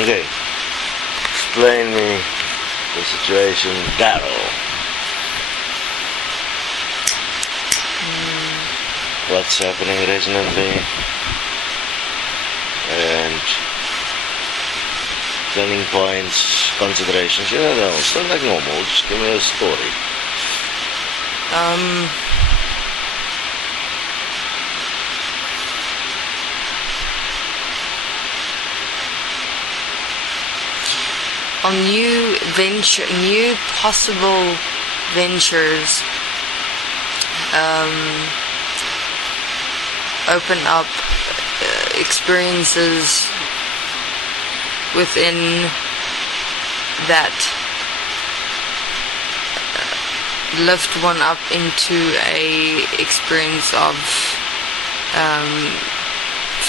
Okay. Explain me the situation, Daryl. What's happening resonantly? And turning points, considerations, still like normal, just give me a story. On new possible ventures, open up experiences within that lift one up into a experience of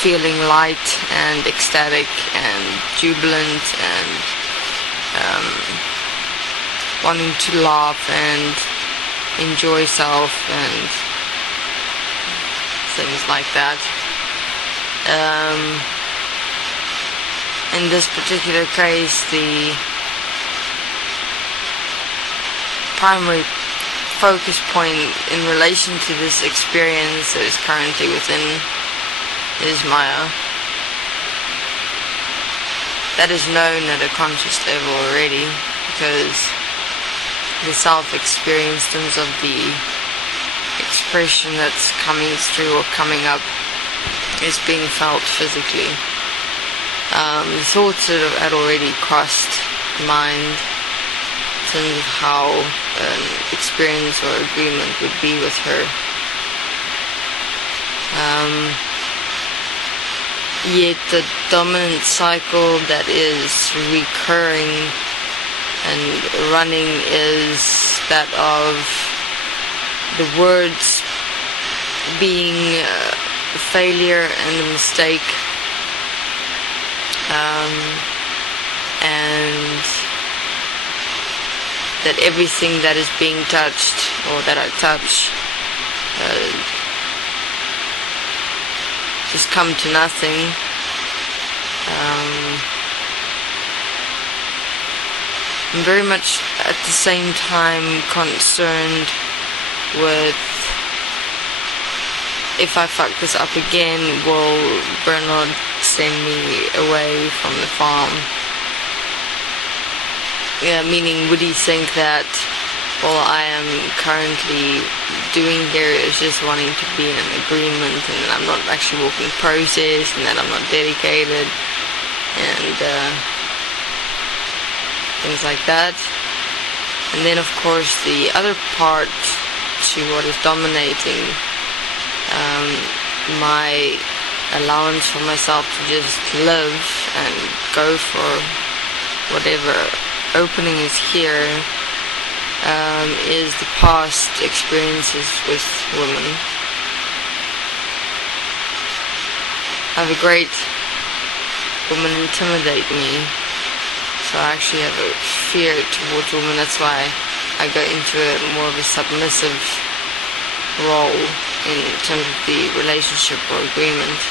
feeling light and ecstatic and jubilant and wanting to laugh and enjoy self and things like that. In this particular case, the primary focus point in relation to this experience that is currently within is Maya. That is known at a conscious level already, because the self-experience in terms of the expression that's coming through or coming up is being felt physically. The thoughts that had already crossed mind in terms of how an experience or agreement would be with her. Yet the dominant cycle that is recurring and running is that of the words being a failure and a mistake, and that everything that is being touched or that I touch just come to nothing. I'm very much at the same time concerned with, if I fuck this up again, will Bernard send me away from the farm? Yeah, meaning, would he think that all I am currently doing here is just wanting to be in an agreement, and that I'm not actually walking process, and that I'm not dedicated, and things like that. And then of course the other part to what is dominating, my allowance for myself to just live and go for whatever opening is here, is the past experiences with women. I have a great woman intimidate me, so I actually have a fear towards women. That's why I go into more of a submissive role in terms of the relationship or agreement.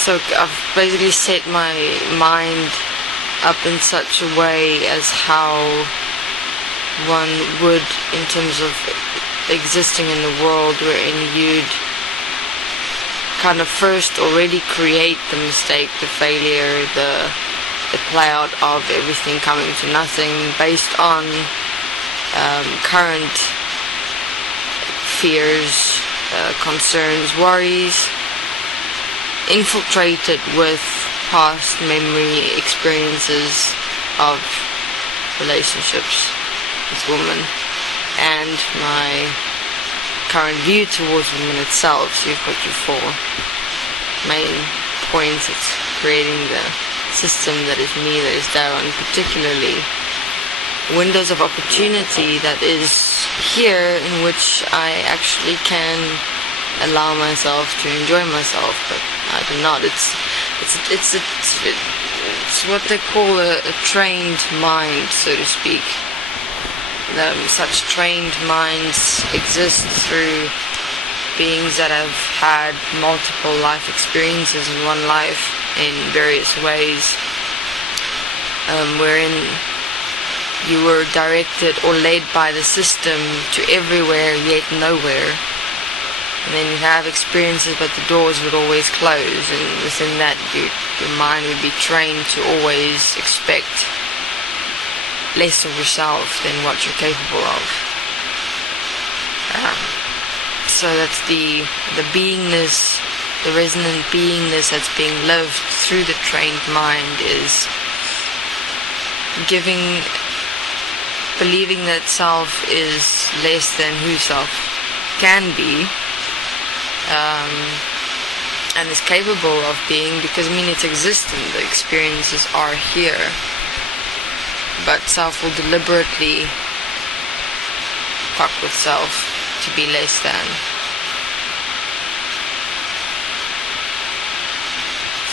So I've basically set my mind up in such a way as how one would in terms of existing in the world, wherein you'd kind of first already create the mistake, the failure, the play out of everything coming to nothing based on current fears, concerns, worries, infiltrated with past memory experiences of relationships with women and my current view towards women itself. So you've got your four main points. It's creating the system that is me, that is there, and particularly windows of opportunity that is here in which I actually can allow myself to enjoy myself, but I do not. It's what they call a trained mind, so to speak. Such trained minds exist through beings that have had multiple life experiences in one life in various ways, wherein you were directed or led by the system to everywhere yet nowhere. And then you'd have experiences, but the doors would always close, and within that your mind would be trained to always expect less of yourself than what you're capable of. So that's the beingness, the resonant beingness that's being lived through the trained mind, is believing that self is less than who self can be, and is capable of being, because it's existent, the experiences are here, but self will deliberately fuck with self to be less than,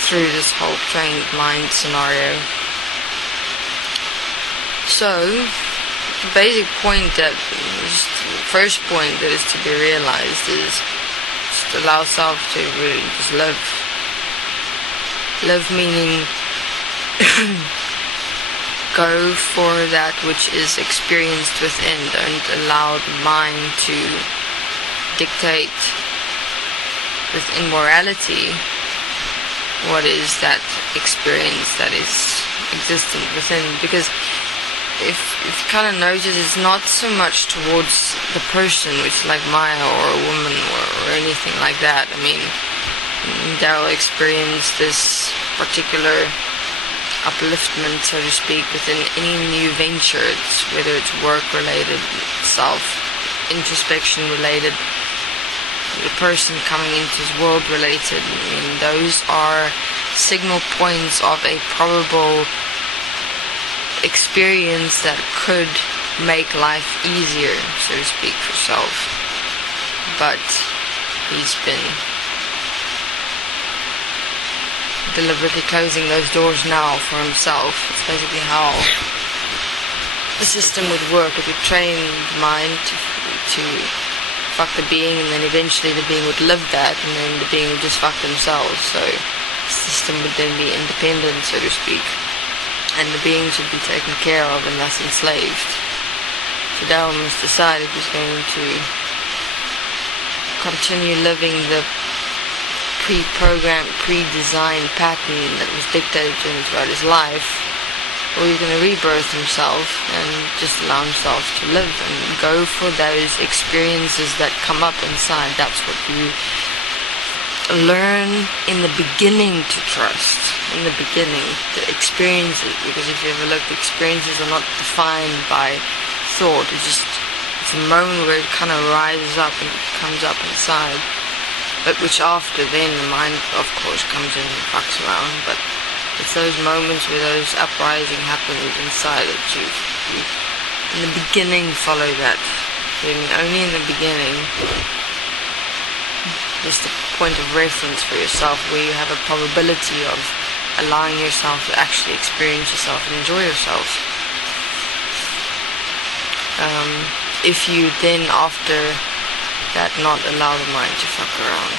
through this whole trained mind scenario. So the basic point, the first point that is to be realized, is just allow self to really just live. Live meaning go for that which is experienced within. Don't allow the mind to dictate within morality what is that experience that is existent within. Because if you kind of notice, it's not so much towards the person, which is like Maya or a woman or anything like that. Daryl experienced this particular upliftment, so to speak, within any new venture, whether it's work related, self introspection related, the person coming into his world related. Those are signal points of a probable experience that could make life easier, so to speak, for self. But he's been deliberately closing those doors now for himself. It's basically how the system would work. It would train the mind to fuck the being, and then eventually the being would live that, and then the being would just fuck themselves. So the system would then be independent, so to speak, and the beings would be taken care of and thus enslaved. So Daryl must decide if he's going to continue living the pre-programmed, pre-designed pattern that was dictated to him throughout his life, or he's going to rebirth himself and just allow himself to live and go for those experiences that come up inside. That's what you learn in the beginning to trust. In the beginning, the experiences, because if you ever look, the experiences are not defined by thought. It's a moment where it kind of rises up and comes up inside, but which after then the mind of course comes in and fucks around. But it's those moments where those uprising happens inside that you in the beginning follow that. Only in the beginning, just a point of reference for yourself where you have a probability of allowing yourself to actually experience yourself and enjoy yourself. If you then after that not allow the mind to fuck around.